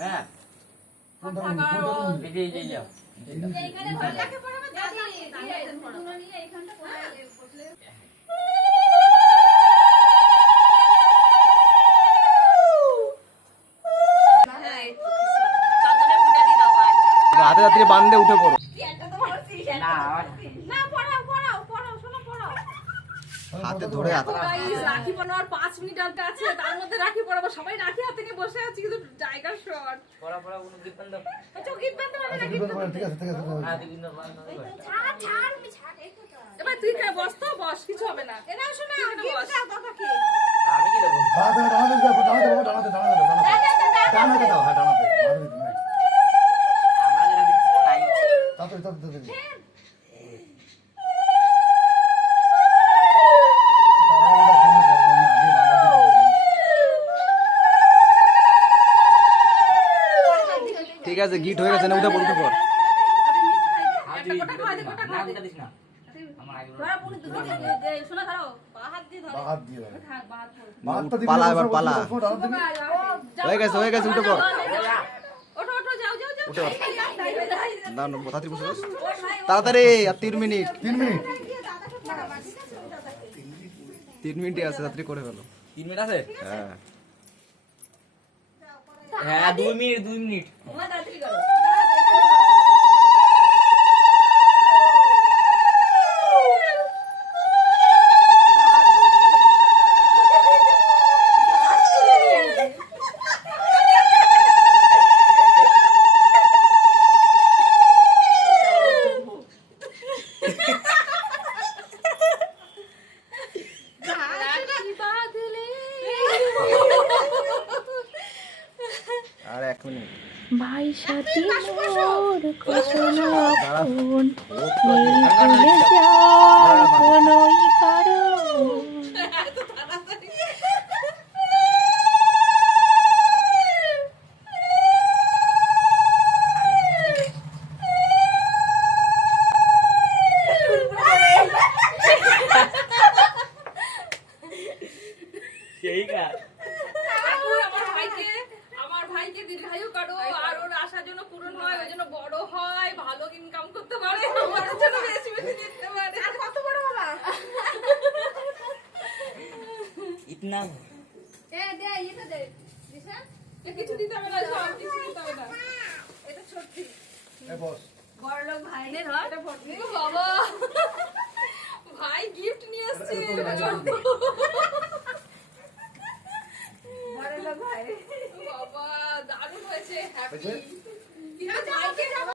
হ্যাঁ এই যে যাও এইখানে ধরে রাখে পড়াবে দাদি দুটো নিয়ে এইখানটা পড়লে হাতে রাত্রে বান্ধে উঠে পড়ো। হাতে ধরে রাখি পড়ানোর 5 মিনিট আনতে আছে, তার মধ্যে রাখি পড়াবো, সবাই রাখি হাতে নিয়ে বসে আছি কিন্তু জায়গা শর্ট। পড়া কোনো গিফট বান্ধ আচ্ছা গিফট বান্ধ হবে না, গিফট ঠিক আছে হ্যাঁ গিফট বান্ধ ছাড় আমি ছাড় এই তো এবার তুই কে বস তো বস, কিছু হবে না। এরা শোনা গিফট দাও দাদাকে। আমি কি দেব দাঁড়াতে দাও, হ্যাঁ দাঁড়াতে। আমাদের কিছু নাই তাড়াতাড়ি ঠিক আছে গিট হয়ে গেছে না, উঠে পড়তে পর। একটা গোটা খাওয়া দে, গোটা খাওয়া দিস না আমার আগে ধরো পুনি দুটো দে শোনা ধরো হাত দিয়ে ধরো হাত দিয়ে থাক বাদ পালা এবার পালা। হয়ে গেছে উঠে পর। ওঠো ওঠো যাও যাও যাও উঠে পর। দাঁড়ানো তাড়াতাড়ি বসে বস। তাড়াতাড়ি আর 3 মিনিট 3 মিনিট 3 মিনিটই আছে, তাড়াতাড়ি করে ফেলো। 3 মিনিট আছে হ্যাঁ হ্যাঁ 2 মিনিট ওমা তাড়াতাড়ি করো। আর 1 মিনিট। ভাই সাথী মোর কোশনো কোন ভুলে যাওয়ার কোনোই কারণ সেই কা আমার ভাইকে দীর্ঘায়ু করো আর ওর আশার জন্য পূরণ হয়, ওই জন্য বড় হয়, ভালো ইনকাম করতে পারে, আমার জন্য বেশি দিতে পারে। আর কত বড় বাবা ইতনা দে এটা দে দিশা কিছু দিতে হবে না, সব কিছু দিতে হবে না, এটা ছোট্টি এই বস বড় লোক ভাই নে ধর এটা ভর্তি বাবা ভাই গিফট নিয়ে আসছে বড় লোক ভাই বাবা দারুণ হয়েছে, হ্যাপি